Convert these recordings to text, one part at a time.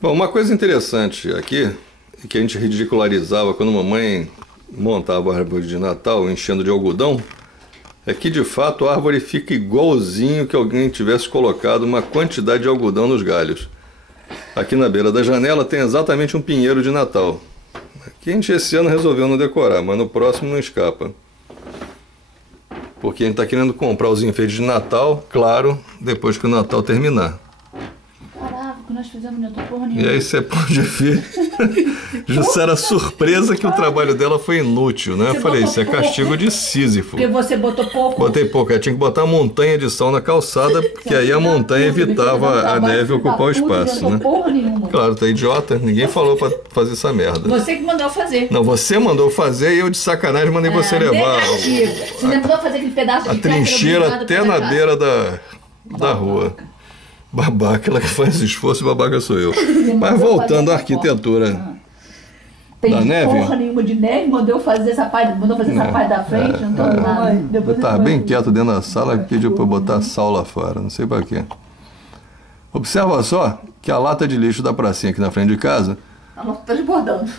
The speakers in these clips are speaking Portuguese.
Bom, uma coisa interessante aqui, que a gente ridicularizava quando a mamãe montava a árvore de Natal enchendo de algodão, é que de fato a árvore fica igualzinho que alguém tivesse colocado uma quantidade de algodão nos galhos. Aqui na beira da janela tem exatamente um pinheiro de Natal, que a gente esse ano resolveu não decorar, mas no próximo não escapa. Porque a gente está querendo comprar os enfeites de Natal, claro, depois que o Natal terminar. Que nós fizemos, não tô porra nenhuma. E aí você pode ver, Jussara surpresa que o trabalho dela foi inútil, né? Eu falei, isso é castigo de Sísifo. Porque você botou pouco. Botei pouco, tinha que botar uma montanha de sal na calçada, porque aí a montanha evitava a neve ocupar o espaço, né? Porra nenhuma. Claro, tá idiota, ninguém falou pra fazer essa merda. Você que mandou fazer. Não, você mandou fazer e eu de sacanagem mandei você levar Você mandou fazer aquele pedaço a de trincheira até na beira da rua. Babaca, ela que faz esforço, babaca sou eu. Mas voltando à arquitetura da neve. Porra nenhuma de neve, mandou fazer essa parte, essa parte da frente, não tô nada. Eu tava bem quieto dentro da sala e pediu pra eu botar sal lá fora, não sei pra quê. Observa só que a lata de lixo da pracinha aqui na frente de casa, Ela tá desbordando.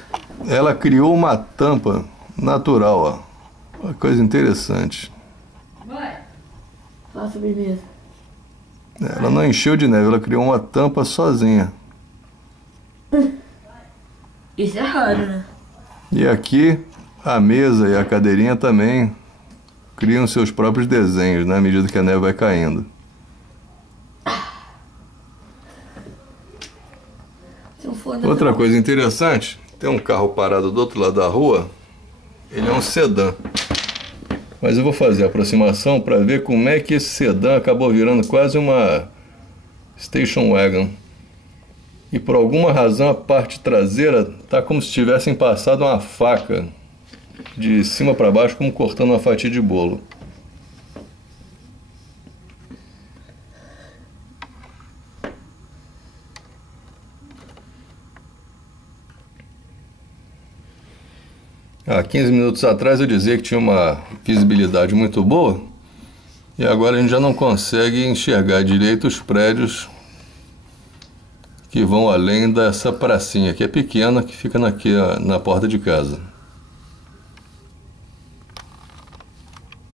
ela criou uma tampa natural, ó. Uma coisa interessante. Vai. Faça beleza. Ela não encheu de neve, ela criou uma tampa sozinha. Isso é raro, né? E aqui a mesa e a cadeirinha também criam seus próprios desenhos, né, à medida que a neve vai caindo. Outra coisa interessante, tem um carro parado do outro lado da rua, ele é um sedã. Mas eu vou fazer a aproximação para ver como é que esse sedã acabou virando quase uma station wagon. E por alguma razão a parte traseira tá como se tivessem passado uma faca de cima para baixo, como cortando uma fatia de bolo. Há 15 minutos atrás eu dizia que tinha uma visibilidade muito boa e agora a gente já não consegue enxergar direito os prédios que vão além dessa pracinha que é pequena, que fica aqui na porta de casa.